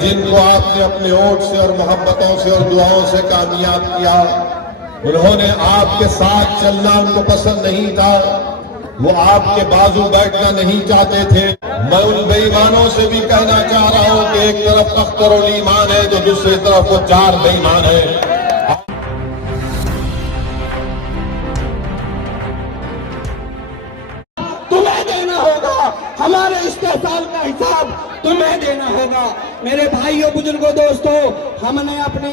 जिनको आपने अपने ओट से और मोहब्बतों से और दुआओं से कामयाब किया, उन्होंने आपके साथ चलना उनको पसंद नहीं था, वो आपके बाजू बैठना नहीं चाहते थे। मैं उन बेईमानों से भी कहना चाह रहा हूं कि एक तरफ अख्तरुल ईमान है तो दूसरी तरफ वो 4 बेईमान है। तुम्हें देना होगा, हमारे इस्तेहसाल का हिसाब तुम्हें देना होगा। मेरे भाइयों, बुजुर्गों, दोस्तों, हमने अपनी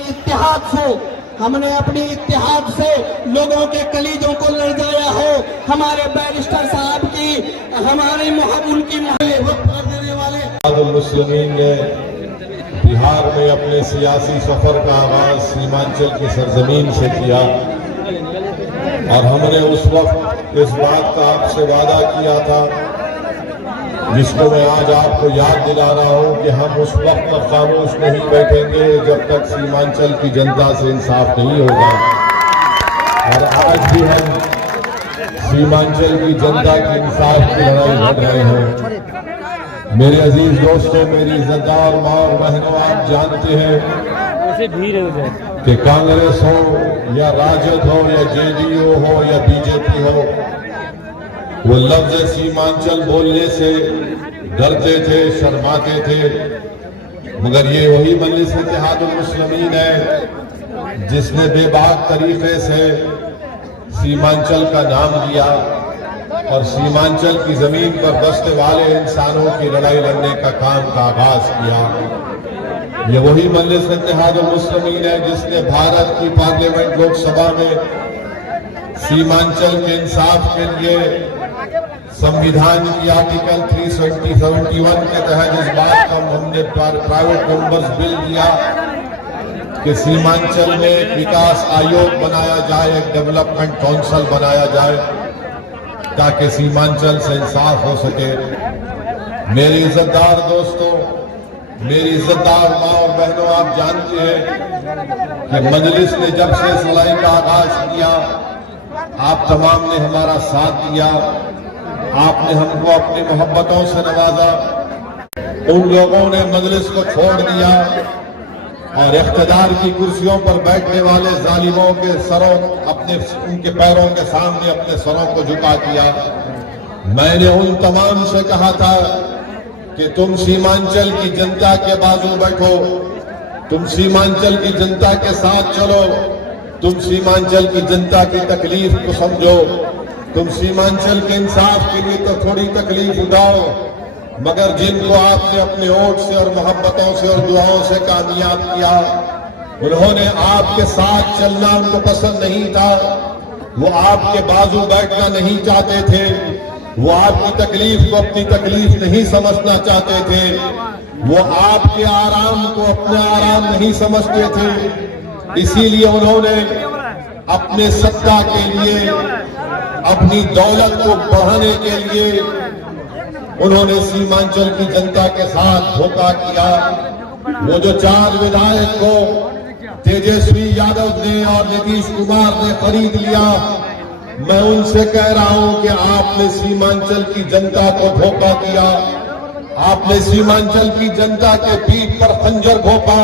इत्तेहाद से लोगों के कलीजों को लड़ाया हो। हमारे बैरिस्टर साहब की, हमारे उनकी वक्त देने वाले मुस्लिमीन ने बिहार में अपने सियासी सफर का आगाज सीमांचल की सरजमीन से किया और हमने उस वक्त इस बात का आपसे वादा किया था, जिसको मैं आज आपको याद दिला रहा हूं कि हम उस वक्त तक खामोश नहीं बैठेंगे जब तक सीमांचल की जनता से इंसाफ नहीं होगा। और आज भी हम सीमांचल की जनता की इंसाफ की लड़ाई लड़ रहे हैं। मेरे अजीज दोस्तों, मेरी इज्जतदार माँ और बहनों, आप जानते हैं कि कांग्रेस हो या राजद हो या जेडीयू हो या बीजेपी हो, वो लफ्ज सीमांचल बोलने से डरते थे, शर्माते थे। मगर ये वही मजलिस इत्तेहादुल मुस्लिमीन है जिसने बेबाक तरीके से सीमांचल का नाम लिया और सीमांचल की जमीन पर बसने वाले इंसानों की लड़ाई लड़ने का काम का आगाज किया। ये वही मजलिस इत्तेहादुल मुस्लिमीन है जिसने भारत की पार्लियामेंट लोकसभा में सीमांचल के इंसाफ के लिए संविधान की आर्टिकल 371 के तहत इस बात का हमने प्राइवेट मेंबर्स बिल दिया कि सीमांचल में एक विकास आयोग बनाया जाए, एक डेवलपमेंट काउंसिल बनाया जाए ताकि सीमांचल से इंसाफ हो सके। मेरी इज्जतदार दोस्तों, मेरी इज्जतदार माँ और बहनों, आप जानते हैं कि मजलिस ने जब से इस लड़ाई का आगाज किया, आप तमाम ने हमारा साथ दिया, आपने हमको अपनी मोहब्बतों से नवाजा। उन लोगों ने मजलिस को छोड़ दिया और इख्तिदार की कुर्सियों पर बैठने वाले जालिमों के सरों उनके पैरों के सामने अपने सरों को झुका दिया। मैंने उन तमाम से कहा था कि तुम सीमांचल की जनता के बाजू बैठो, तुम सीमांचल की जनता के साथ चलो, तुम सीमांचल की जनता की तकलीफ को समझो, तुम सीमांचल के इंसाफ के लिए तो थोड़ी तकलीफ उठाओ। मगर जिनको आपने अपने ओट से और मोहब्बतों से और दुआओं से कामयाब किया, उन्होंने आपके साथ चलना उनको पसंद नहीं था, वो आपके बाजू बैठना नहीं चाहते थे, वो आपकी तकलीफ को अपनी तकलीफ नहीं समझना चाहते थे, वो आपके आराम को अपना आराम नहीं समझते थे। इसीलिए उन्होंने अपने सत्ता के लिए, अपनी दौलत को बढ़ाने के लिए उन्होंने सीमांचल की जनता के साथ धोखा किया। वो जो 4 विधायक को तेजस्वी यादव ने और नीतीश कुमार ने खरीद लिया, मैं उनसे कह रहा हूं कि आपने सीमांचल की जनता को धोखा दिया, आपने सीमांचल की जनता के पीठ पर खंजर घोंपा,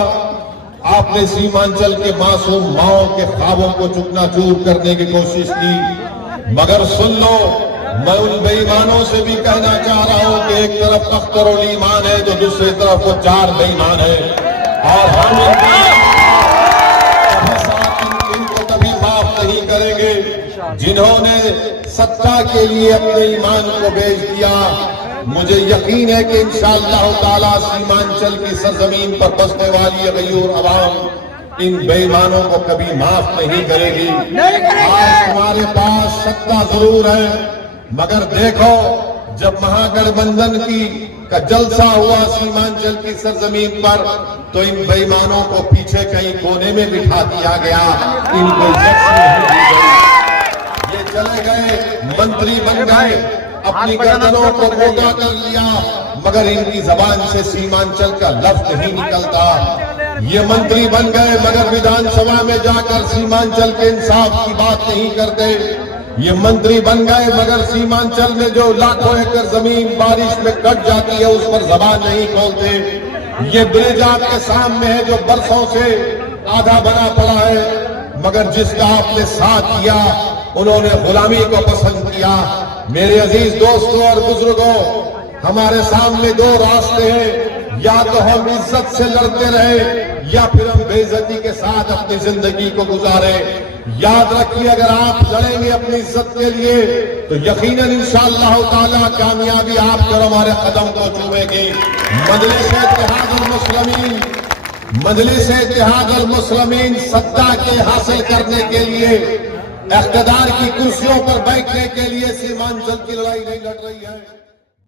आपने सीमांचल के मासूम माओं के ख्वाबों को चुकनाचूर करने की कोशिश की। मगर सुन लो, मैं उन बेईमानों से भी कहना चाह रहा हूं कि एक तरफ अख्तरुल ईमान है तो दूसरी तरफ वो 4 बेईमान है और हम इनको कभी माफ नहीं करेंगे जिन्होंने सत्ता के लिए अपने ईमान को बेच दिया। मुझे यकीन है कि इंशाअल्लाह ताला सीमांचल की सरजमीन पर बसने वाली गयूर अवाम इन बेईमानों को कभी माफ नहीं करेगी। आज हमारे पास सत्ता जरूर है, मगर देखो जब महागठबंधन का जलसा हुआ सीमांचल की सरजमीन पर, तो इन बेईमानों को पीछे कहीं कोने में बिठा दिया गया, इनको इज्जत नहीं दी गई। ये चले गए, मंत्री बन गए, अपनी गर्दनों को मोटा कर लिया, मगर इनकी जबान से सीमांचल का लफ्ज नहीं निकलता। ये मंत्री बन गए मगर विधानसभा में जाकर सीमांचल के इंसाफ की बात नहीं करते। ये मंत्री बन गए मगर सीमांचल में जो लाखों एकड़ जमीन बारिश में कट जाती है उस पर जबान नहीं खोलते। ये ब्रिज आपके सामने है जो बरसों से आधा बना पड़ा है, मगर जिसका आपने साथ किया उन्होंने गुलामी को पसंद किया। मेरे अजीज दोस्तों और बुजुर्गों, हमारे सामने दो रास्ते हैं, या तो हम इज्जत से लड़ते रहे या फिर हम बेइज्जती के साथ अपनी जिंदगी को गुजारे। याद रखिए, अगर आप लड़ेंगे अपनी इज्जत के लिए तो यकीनन इंशाअल्लाह ताला कामयाबी आपके और हमारे कदम को चूमेगी। मजलिस इत्तेहाद और मुस्लिमीन सत्ता के हासिल करने के लिए, इख्तिदार की कुर्सियों पर बैठने के लिए सीमांचल की लड़ाई नहीं लड़ रही है।